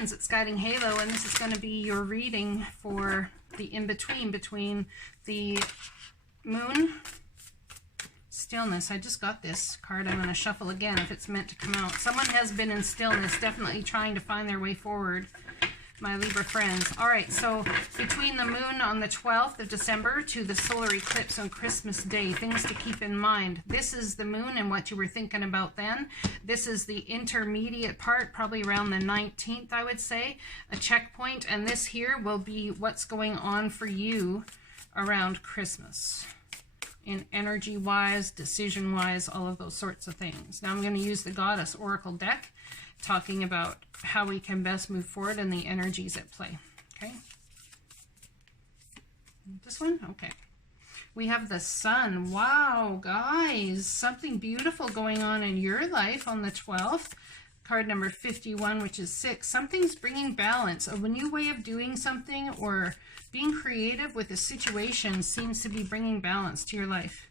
Friends, it's Guiding Halo, and this is going to be your reading for the in-between, between the moon, stillness. I just got this card. I'm going to shuffle again if it's meant to come out. Someone has been in stillness, definitely trying to find their way forward, my Libra friends. All right, so between the moon on the 12th of December to the solar eclipse on Christmas Day, things to keep in mind. This is the moon and what you were thinking about then. This is the intermediate part, probably around the 19th, I would say, a checkpoint. And this here will be what's going on for you around Christmas, in energy-wise, decision-wise, all of those sorts of things. Now I'm going to use the Goddess Oracle deck, talking about how we can best move forward and the energies at play. Okay. This one? Okay. We have the Sun. Wow, guys, something beautiful going on in your life on the 12th. Card number 51, which is 6. Something's bringing balance. A new way of doing something or being creative with a situation seems to be bringing balance to your life.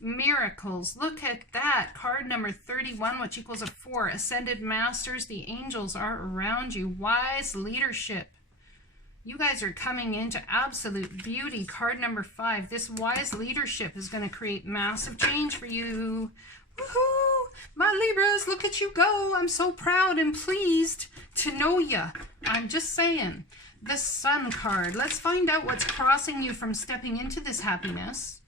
Miracles. Look at that. Card number 31, which equals a 4. Ascended Masters. The angels are around you. Wise leadership. You guys are coming into absolute beauty. Card number 5. This wise leadership is going to create massive change for you. Woohoo! My Libras, look at you go. I'm so proud and pleased to know ya. I'm just saying. The Sun card. Let's find out what's crossing you from stepping into this happiness,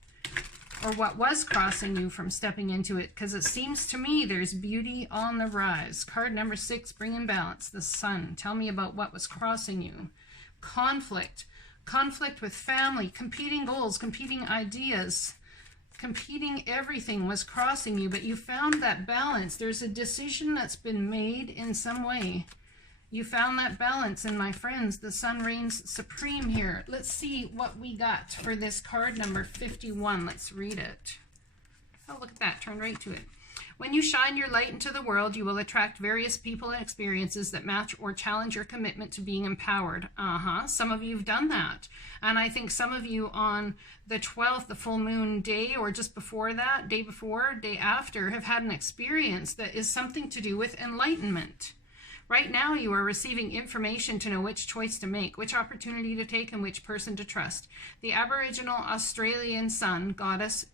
or what was crossing you from stepping into it, because it seems to me there's beauty on the rise. Card number 6, bringing balance. The Sun. Tell me about what was crossing you. Conflict. Conflict with family, competing goals, competing ideas, competing everything was crossing you, but you found that balance. There's a decision that's been made in some way. You found that balance, and my friends, the Sun reigns supreme here. Let's see what we got for this card number 51. Let's read it. Oh, look at that. Turn right to it. When you shine your light into the world, you will attract various people and experiences that match or challenge your commitment to being empowered. Some of you have done that. And I think some of you on the 12th, the full moon day, or just before that, day before, day after, have had an experience that is something to do with enlightenment. Right now, you are receiving information to know which choice to make, which opportunity to take, and which person to trust. The Aboriginal Australian Sun, Goddess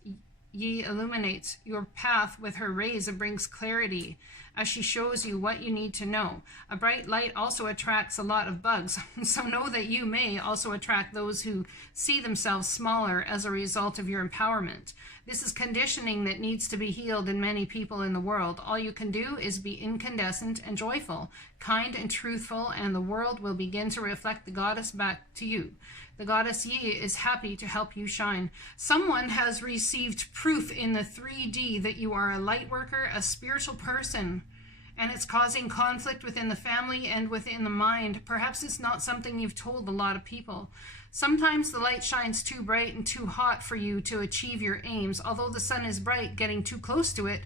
Ye, illuminates your path with her rays and brings clarity as she shows you what you need to know. A bright light also attracts a lot of bugs, so know that you may also attract those who see themselves smaller as a result of your empowerment. This is conditioning that needs to be healed in many people in the world. All you can do is be incandescent and joyful, kind and truthful, and the world will begin to reflect the goddess back to you. The goddess Yi is happy to help you shine. Someone has received proof in the 3D that you are a light worker, a spiritual person, and it's causing conflict within the family and within the mind. Perhaps it's not something you've told a lot of people. Sometimes the light shines too bright and too hot for you to achieve your aims. Although the sun is bright, getting too close to it,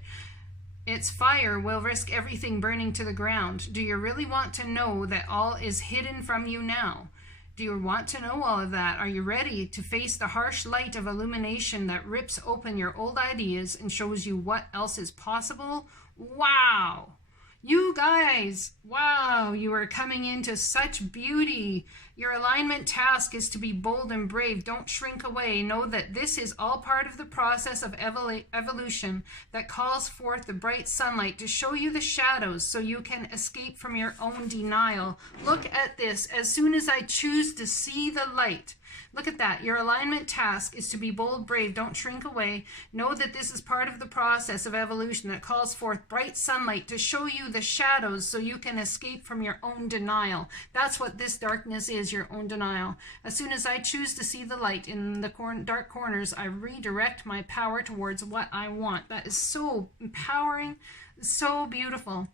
its fire will risk everything burning to the ground. Do you really want to know that all is hidden from you now? Do you want to know all of that? Are you ready to face the harsh light of illumination that rips open your old ideas and shows you what else is possible? Wow! You guys, wow, you are coming into such beauty. Your alignment task is to be bold and brave. Don't shrink away. Know that this is all part of the process of evolution that calls forth the bright sunlight to show you the shadows so you can escape from your own denial. Look at this. As soon as I choose to see the light, look at that. Your alignment task is to be bold, brave. Don't shrink away. Know that this is part of the process of evolution that calls forth bright sunlight to show you the shadows so you can escape from your own denial. That's what this darkness is, your own denial. As soon as I choose to see the light in the dark corners, I redirect my power towards what I want. That is so empowering, so beautiful.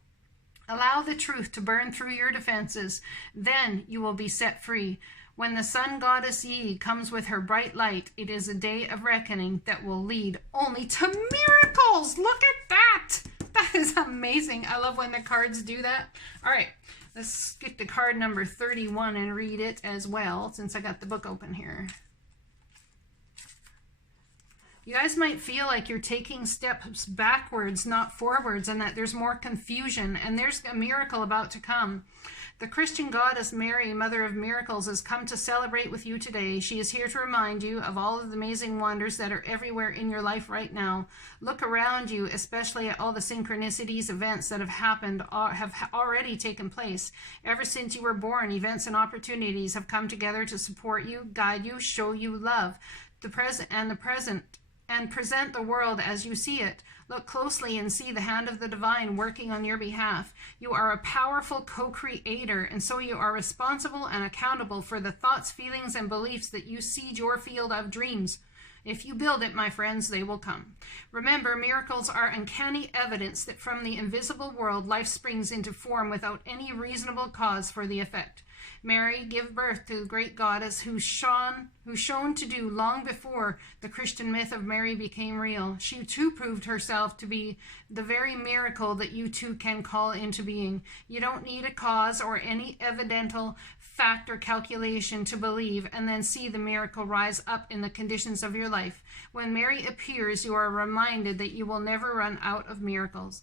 Allow the truth to burn through your defenses. Then you will be set free. When the sun goddess Yi comes with her bright light, it is a day of reckoning that will lead only to miracles. Look at that. That is amazing. I love when the cards do that. All right, let's get to card number 31 and read it as well, since I got the book open here. You guys might feel like you're taking steps backwards, not forwards, and that there's more confusion, and there's a miracle about to come. The Christian goddess Mary, Mother of Miracles, has come to celebrate with you today. She is here to remind you of all of the amazing wonders that are everywhere in your life right now. Look around you, especially at all the synchronicities, events that have happened, have already taken place. Ever since you were born, events and opportunities have come together to support you, guide you, show you love. The present, and present the world as you see it. Look closely and see the hand of the divine working on your behalf. You are a powerful co-creator, and so you are responsible and accountable for the thoughts, feelings, and beliefs that you seed your field of dreams. If you build it, my friends, they will come. Remember, miracles are uncanny evidence that from the invisible world, life springs into form without any reasonable cause for the effect. Mary gave birth to the great goddess who's shown to do long before the Christian myth of Mary became real. She too proved herself to be the very miracle that you too can call into being. You don't need a cause or any evidential fact or calculation to believe and then see the miracle rise up in the conditions of your life. When Mary appears, you are reminded that you will never run out of miracles.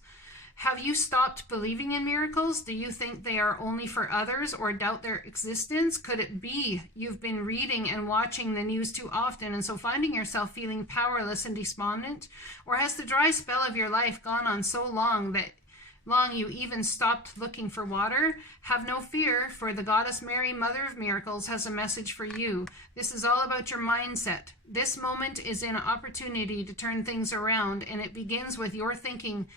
Have you stopped believing in miracles? Do you think they are only for others or doubt their existence? Could it be you've been reading and watching the news too often and so finding yourself feeling powerless and despondent? Or has the dry spell of your life gone on so long you even stopped looking for water? Have no fear, for the goddess Mary, Mother of Miracles, has a message for you. This is all about your mindset. This moment is an opportunity to turn things around, and it begins with your thinking.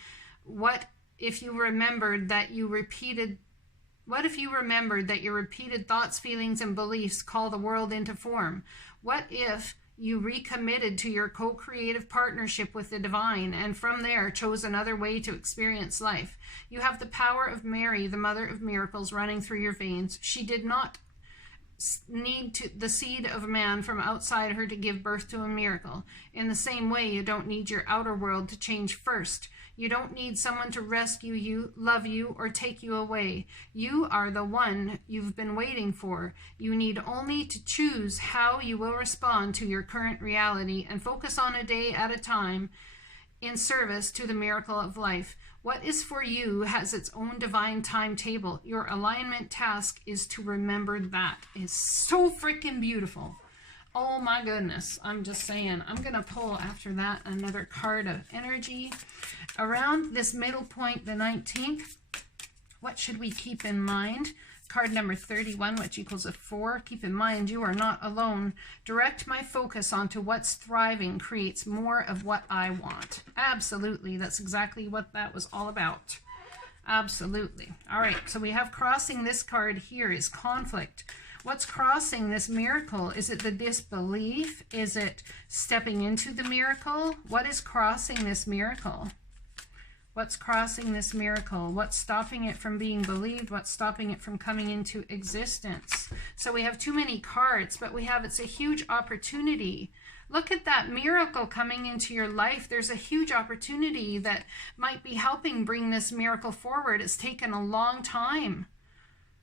What if you remembered that your repeated thoughts, feelings, and beliefs call the world into form? What if you recommitted to your co-creative partnership with the divine and from there chose another way to experience life? You have the power of Mary, the Mother of Miracles, running through your veins. She did not need the seed of man from outside her to give birth to a miracle. In the same way, you don't need your outer world to change first. You don't need someone to rescue you, love you, or take you away. You are the one you've been waiting for. You need only to choose how you will respond to your current reality and focus on a day at a time in service to the miracle of life. What is for you has its own divine timetable. Your alignment task is to remember that. It's so freaking beautiful. Oh my goodness. I'm just saying. I'm going to pull after that another card of energy. Around this middle point, the 19th, what should we keep in mind? Card number 31, which equals a 4. Keep in mind, you are not alone. Direct my focus onto what's thriving creates more of what I want. Absolutely. That's exactly what that was all about. Absolutely. All right. So we have crossing this card here is conflict. What's crossing this miracle? Is it the disbelief? Is it stepping into the miracle? What is crossing this miracle? What's crossing this miracle? What's stopping it from being believed? What's stopping it from coming into existence? So we have too many cards, but it's a huge opportunity. Look at that miracle coming into your life. There's a huge opportunity that might be helping bring this miracle forward. It's taken a long time.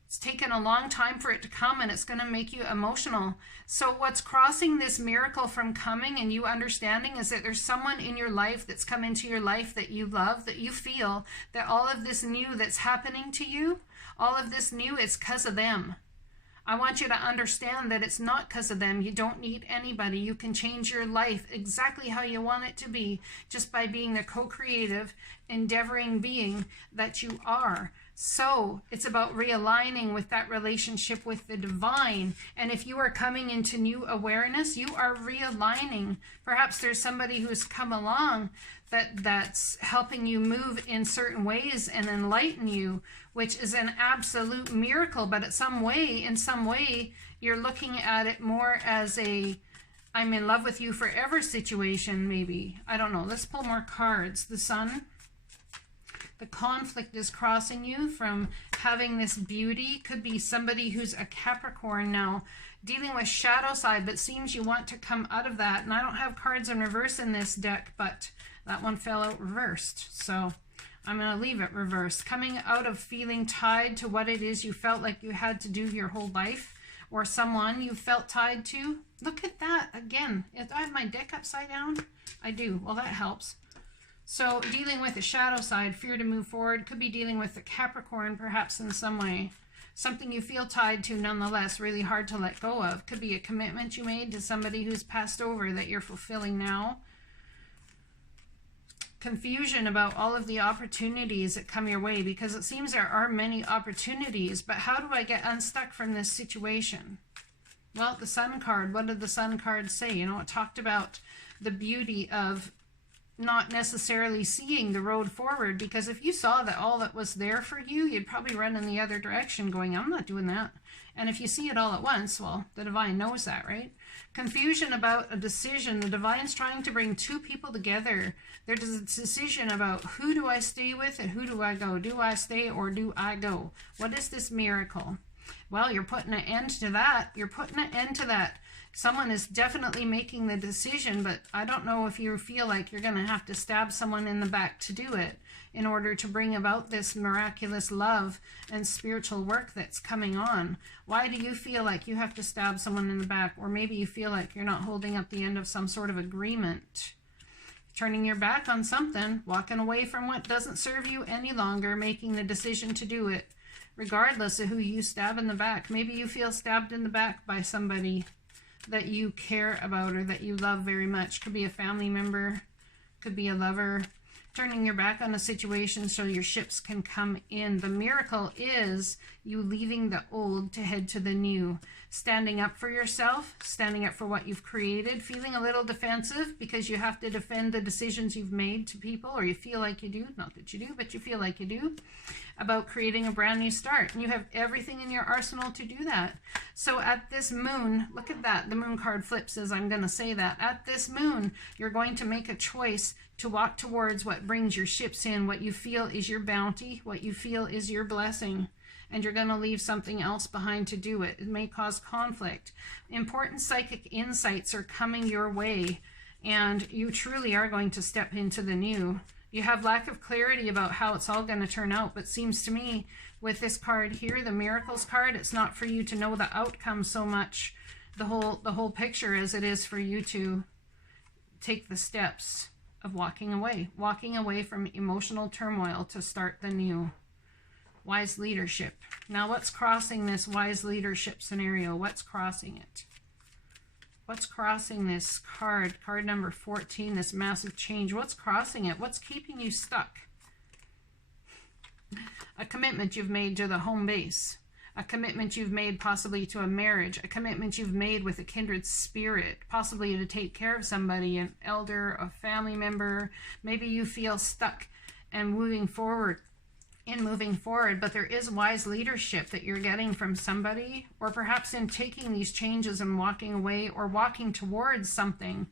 It's taken a long time for it to come, and it's going to make you emotional. So what's crossing this miracle from coming and you understanding is that there's someone in your life that's come into your life that you love, that you feel that all of this new that's happening to you, all of this new, it's because of them. I want you to understand that it's not because of them. You don't need anybody. You can change your life exactly how you want it to be just by being the co-creative, endeavoring being that you are. So it's about realigning with that relationship with the divine. And if you are coming into new awareness, you are realigning. Perhaps there's somebody who's come along that's helping you move in certain ways and enlighten you, which is an absolute miracle. But in some way, you're looking at it more as a I'm in love with you forever situation, maybe. I don't know. Let's pull more cards. The Sun. The conflict is crossing you from having this beauty. Could be somebody who's a Capricorn now, dealing with shadow side, but seems you want to come out of that. And I don't have cards in reverse in this deck, but that one fell out reversed. So I'm going to leave it reversed. Coming out of feeling tied to what it is you felt like you had to do your whole life, or someone you felt tied to. Look at that again. If I have my deck upside down, I do. Well, that helps. So dealing with the shadow side, fear to move forward, could be dealing with the Capricorn perhaps in some way. Something you feel tied to nonetheless, really hard to let go of. Could be a commitment you made to somebody who's passed over that you're fulfilling now. Confusion about all of the opportunities that come your way, because it seems there are many opportunities, but how do I get unstuck from this situation? Well, the Sun card, what did the Sun card say? You know, it talked about the beauty of not necessarily seeing the road forward, because if you saw that all that was there for you, you'd probably run in the other direction going, I'm not doing that. And if you see it all at once, well, the divine knows that, right? Confusion about a decision. The divine's trying to bring two people together. There's a decision about who do I stay with and who do I go? Do I stay or do I go? What is this miracle? Well, you're putting an end to that. You're putting an end to that. Someone is definitely making the decision, but I don't know if you feel like you're going to have to stab someone in the back to do it in order to bring about this miraculous love and spiritual work that's coming on. Why do you feel like you have to stab someone in the back? Or maybe you feel like you're not holding up the end of some sort of agreement. Turning your back on something, walking away from what doesn't serve you any longer, making the decision to do it, regardless of who you stab in the back. Maybe you feel stabbed in the back by somebody that you care about or that you love very much. Could be a family member, could be a lover. Turning your back on a situation so your ships can come in. The miracle is you leaving the old to head to the new. Standing up for yourself, standing up for what you've created, feeling a little defensive because you have to defend the decisions you've made to people, or you feel like you do, not that you do, but you feel like you do, about creating a brand new start. And you have everything in your arsenal to do that. So at this moon, look at that, the moon card flips as I'm going to say that. At this moon, you're going to make a choice to walk towards what brings your ships in, what you feel is your bounty, what you feel is your blessing. And you're going to leave something else behind to do it. It may cause conflict. Important psychic insights are coming your way, and you truly are going to step into the new. You have lack of clarity about how it's all going to turn out, but seems to me with this card here, the Miracles card, it's not for you to know the outcome so much, the whole picture, as it is for you to take the steps of walking away from emotional turmoil to start the new. Wise leadership. Now what's crossing this wise leadership scenario? What's crossing it? What's crossing this card? Card number 14, this massive change. What's crossing it? What's keeping you stuck? A commitment you've made to the home base. A commitment you've made possibly to a marriage. A commitment you've made with a kindred spirit. Possibly to take care of somebody, an elder, a family member. Maybe you feel stuck and moving forward, but there is wise leadership that you're getting from somebody, or perhaps in taking these changes and walking away or walking towards something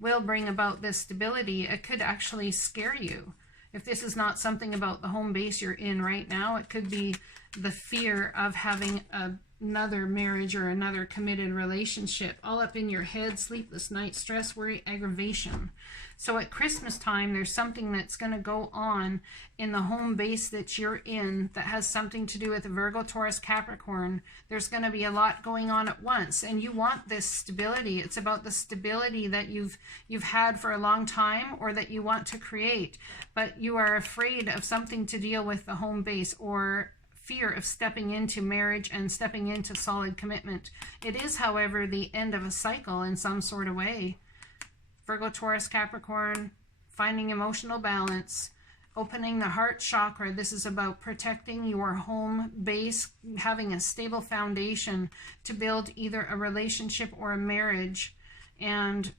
will bring about this stability. It could actually scare you. If this is not something about the home base you're in right now, it could be the fear of having another marriage or another committed relationship, all up in your head, sleepless nights, stress, worry, aggravation. So at Christmas time, there's something that's going to go on in the home base that you're in that has something to do with Virgo, Taurus, Capricorn. There's going to be a lot going on at once, and you want this stability. It's about the stability that you've had for a long time, or that you want to create, but you are afraid of something to deal with the home base, or fear of stepping into marriage and stepping into solid commitment. It is, however, the end of a cycle in some sort of way. Virgo, Taurus, Capricorn, finding emotional balance, opening the heart chakra. This is about protecting your home base, having a stable foundation to build either a relationship or a marriage. And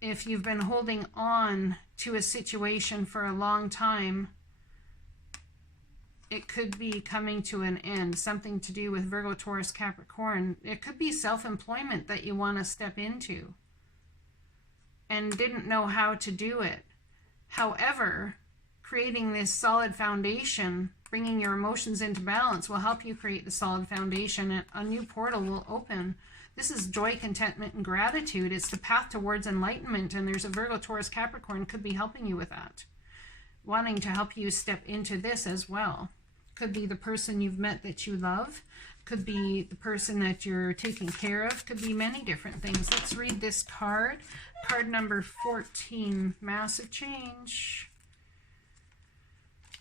if you've been holding on to a situation for a long time, it could be coming to an end. Something to do with Virgo, Taurus, Capricorn. It could be self-employment that you want to step into and didn't know how to do it. However, creating this solid foundation, bringing your emotions into balance, will help you create the solid foundation, and a new portal will open. This is joy, contentment, and gratitude. It's the path towards enlightenment, and there's a Virgo, Taurus, Capricorn could be helping you with that, wanting to help you step into this as well. Could be the person you've met that you love, Could be the person that you're taking care of. Could be many different things. Let's read this card. Card number 14. Massive change.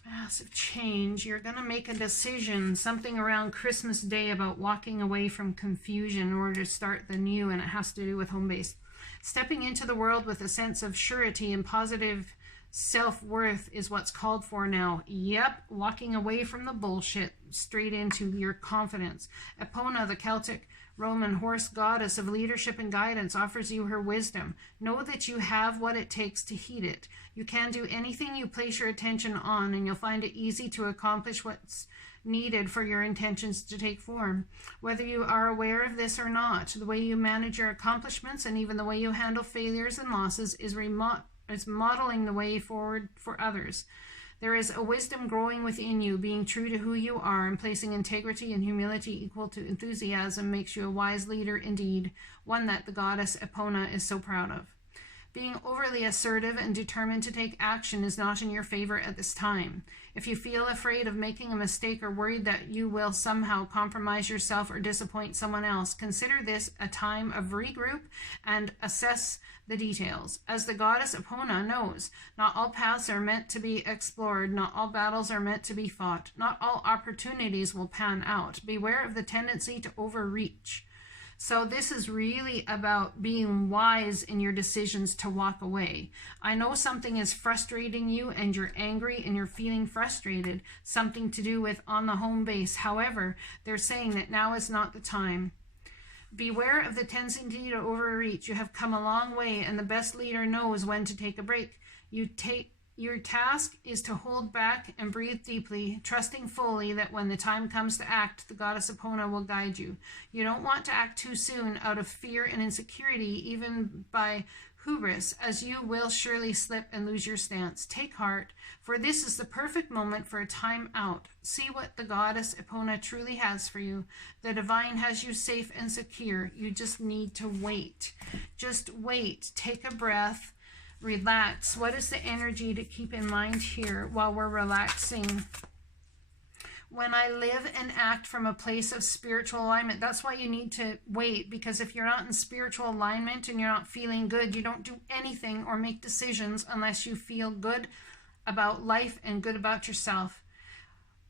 Massive change. You're going to make a decision, something around Christmas Day, about walking away from confusion in order to start the new, and it has to do with home base. Stepping into the world with a sense of surety and positive self-worth is what's called for now. Yep, walking away from the bullshit straight into your confidence. Epona, the Celtic Roman horse goddess of leadership and guidance, offers you her wisdom. Know that you have what it takes to heed it. You can do anything you place your attention on, and you'll find it easy to accomplish what's needed for your intentions to take form. Whether you are aware of this or not, the way you manage your accomplishments and even the way you handle failures and losses is modeling the way forward for others. There is a wisdom growing within you. Being true to who you are and placing integrity and humility equal to enthusiasm makes you a wise leader indeed, one that the goddess Epona is so proud of. Being overly assertive and determined to take action is not in your favor at this time. If you feel afraid of making a mistake or worried that you will somehow compromise yourself or disappoint someone else, consider this a time of regroup and assess the details. As the goddess Epona knows, not all paths are meant to be explored, not all battles are meant to be fought, not all opportunities will pan out. Beware of the tendency to overreach. So this is really about being wise in your decisions to walk away. I know something is frustrating you and you're angry and you're feeling frustrated, something to do with on the home base. However, they're saying that now is not the time. Beware of the tendency to overreach. You have come a long way, and the best leader knows when to take a break. Your task is to hold back and breathe deeply, trusting fully that when the time comes to act, the goddess Epona will guide you. You don't want to act too soon out of fear and insecurity, even by hubris, as you will surely slip and lose your stance. Take heart, for this is the perfect moment for a time out. See what the goddess Epona truly has for you. The divine has you safe and secure. You just need to wait. Just wait. Take a breath. Relax. What is the energy to keep in mind here while we're relaxing? When I live and act from a place of spiritual alignment, that's why you need to wait, because if you're not in spiritual alignment and you're not feeling good, you don't do anything or make decisions unless you feel good about life and good about yourself.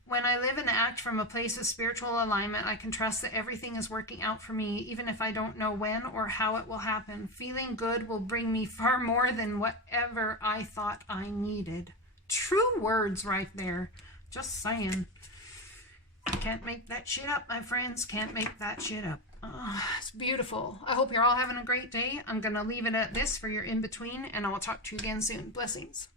When I live and act from a place of spiritual alignment, I can trust that everything is working out for me, even if I don't know when or how it will happen. Feeling good will bring me far more than whatever I thought I needed. True words right there. Just saying. Can't make that shit up, my friends. Can't make that shit up. Oh, it's beautiful. I hope you're all having a great day. I'm going to leave it at this for your in-between, and I will talk to you again soon. Blessings.